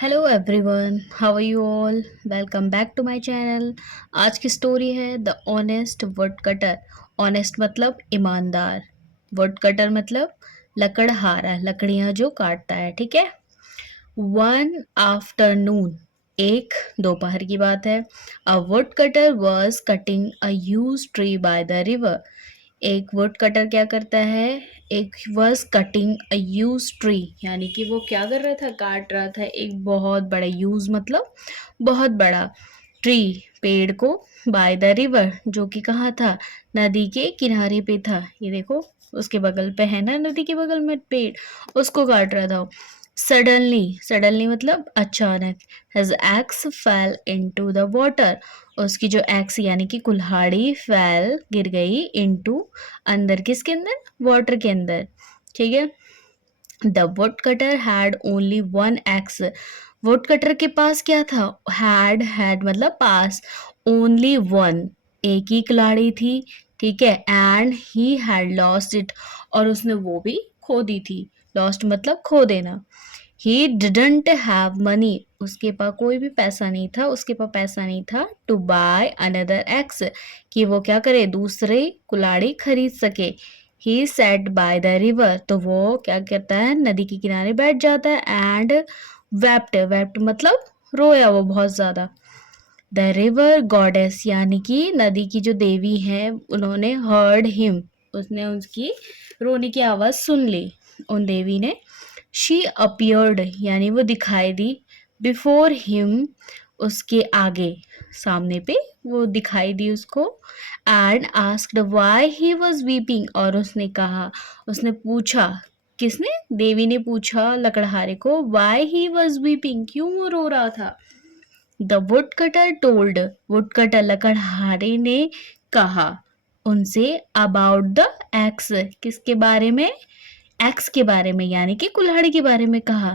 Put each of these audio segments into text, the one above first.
Hello everyone, how are you all? Welcome back to my channel. आज की story है the honest woodcutter. Honest मतलब ईमानदार, would cutter मतलब लकड़हारा, लकड़ियाँ जो काटता है, ठीक है। वन आफ्टरनून, एक दोपहर की बात है। A wood cutter was cutting a huge tree by the river. एक वुड कटर क्या करता है, एक was cutting a huge tree, यानी कि वो क्या कर रहा था, काट रहा था एक बहुत बड़ा, यूज मतलब बहुत बड़ा, ट्री पेड़ को, बाय द रिवर जो कि कहाँ था, नदी के किनारे पे था। ये देखो उसके बगल पे है ना, नदी के बगल में पेड़, उसको काट रहा था। सडनली, सडनली मतलब अचानक, his ex fail into the water, उसकी जो एक्स यानी कि कुल्हाड़ी फेल गिर गई, इनटू अंदर, किसके अंदर, वाटर के अंदर, ठीक है। The would cutter had only one x, would cutter के पास क्या था, हैड मतलब पास, ओनली वन, एक ही कुल्हाड़ी थी, ठीक है। And he had lost it, और उसने वो भी खो दी थी। लॉस्ट मतलब खो देना। ही डिडंट हैव मनी, उसके पास कोई भी पैसा नहीं था, उसके पास पैसा नहीं था, टू बाय अनदर एक्स, कि वो क्या करे, दूसरे कुल्हाड़ी खरीद सके। ही सेट बाय द रिवर, तो वो क्या करता है, नदी के किनारे बैठ जाता है। एंड वेप्ट, वेप्ट मतलब रोया वो बहुत ज्यादा। द रिवर गॉडेस, यानी कि नदी की जो देवी है, उन्होंने हर्ड हिम, उसने उसकी रोने की आवाज सुन ली, उन देवी ने। शी अपियर्ड, यानी वो दिखाई दी, बिफोर हिम, उसके आगे, सामने पे वो दिखाई दी उसको। And asked why he was weeping, और उसने कहा, उसने पूछा, किसने, देवी ने पूछा लकड़हारे को, व्हाई ही वॉज वीपिंग, क्यों वो रो रहा था। The would cutter told, wood cutter लकड़हारे ने कहा उनसे, अबाउट द एक्स, किसके बारे में, एक्स के बारे में, यानी कि कुल्हाड़ी के बारे में कहा।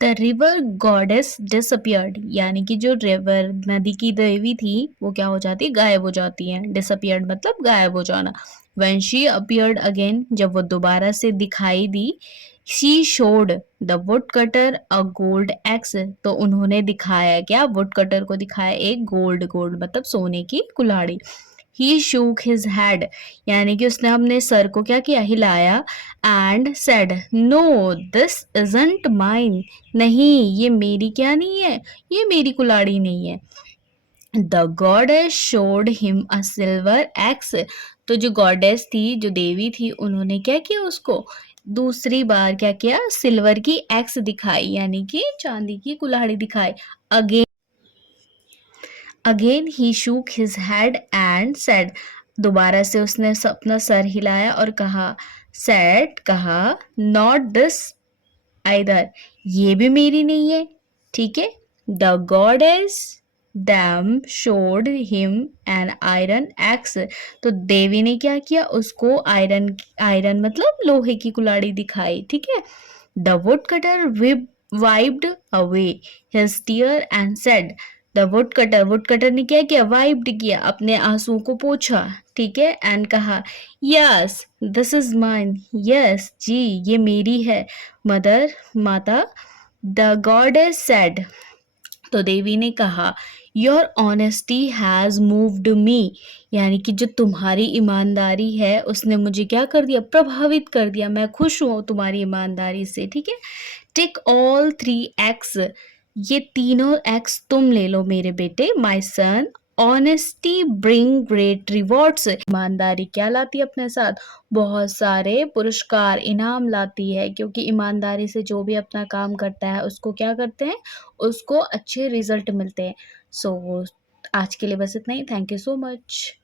द रिवर गॉडेस डिसअपियर्ड, यानी कि जो रिवर नदी की देवी थी, वो क्या हो जाती, गायब हो जाती है। डिसअपियर्ड मतलब गायब हो जाना। व्हेन शी अपीयर्ड अगेन, जब वो दोबारा से दिखाई दी, she showed the would cutter a gold axe, तो उन्होंने दिखाया क्या, वुड कटर को दिखाया एक गोल्ड, गोल्ड मतलब सोने की कुल्हाड़ी। ही शूक हिज हेड, यानी कि उसने अपने सर को क्या किया, हिलाया। And said, no this isn't mine, नहीं ये मेरी क्या नहीं है, ये मेरी कुल्हाड़ी नहीं है। The goddess showed him a silver x, तो जो गॉडेस थी, जो देवी थी, उन्होंने क्या किया, उसको दूसरी बार क्या किया, सिल्वर की एक्स दिखाई, यानी कि चांदी की कुल्हाड़ी दिखाई। Again, again he shook his head and said, दोबारा से उसने अपना सर हिलाया और कहा, सेड कहा, नॉट दिस आइदर, ये भी मेरी नहीं है, ठीक है। The goddess dam showed him an iron x, तो देवी ने क्या किया, उसको आयरन, आयरन मतलब लोहे की कुल्हाड़ी दिखाई, ठीक है। The would cutter wiped away his tear and said, the would cutter, woodcutter ने क्या किया, वाइप्ड किया, अपने आंसुओं को पोंछा, ठीक है। एंड कहा, yes this is mine, yes जी ये मेरी है, मदर माता। द गॉडेस सेड, तो देवी ने कहा, योर ऑनेस्टी हैज मूव्ड मी, यानी कि जो तुम्हारी ईमानदारी है, उसने मुझे क्या कर दिया, प्रभावित कर दिया, मैं खुश हूँ तुम्हारी ईमानदारी से, ठीक है। टेक ऑल थ्री एक्स, ये तीनों एक्स तुम ले लो मेरे बेटे, my son. Honesty bring great rewards, ईमानदारी क्या लाती है अपने साथ, बहुत सारे पुरस्कार, इनाम लाती है, क्योंकि ईमानदारी से जो भी अपना काम करता है, उसको क्या करते हैं, उसको अच्छे रिजल्ट मिलते हैं। सो आज के लिए बस इतना ही। Thank you so much.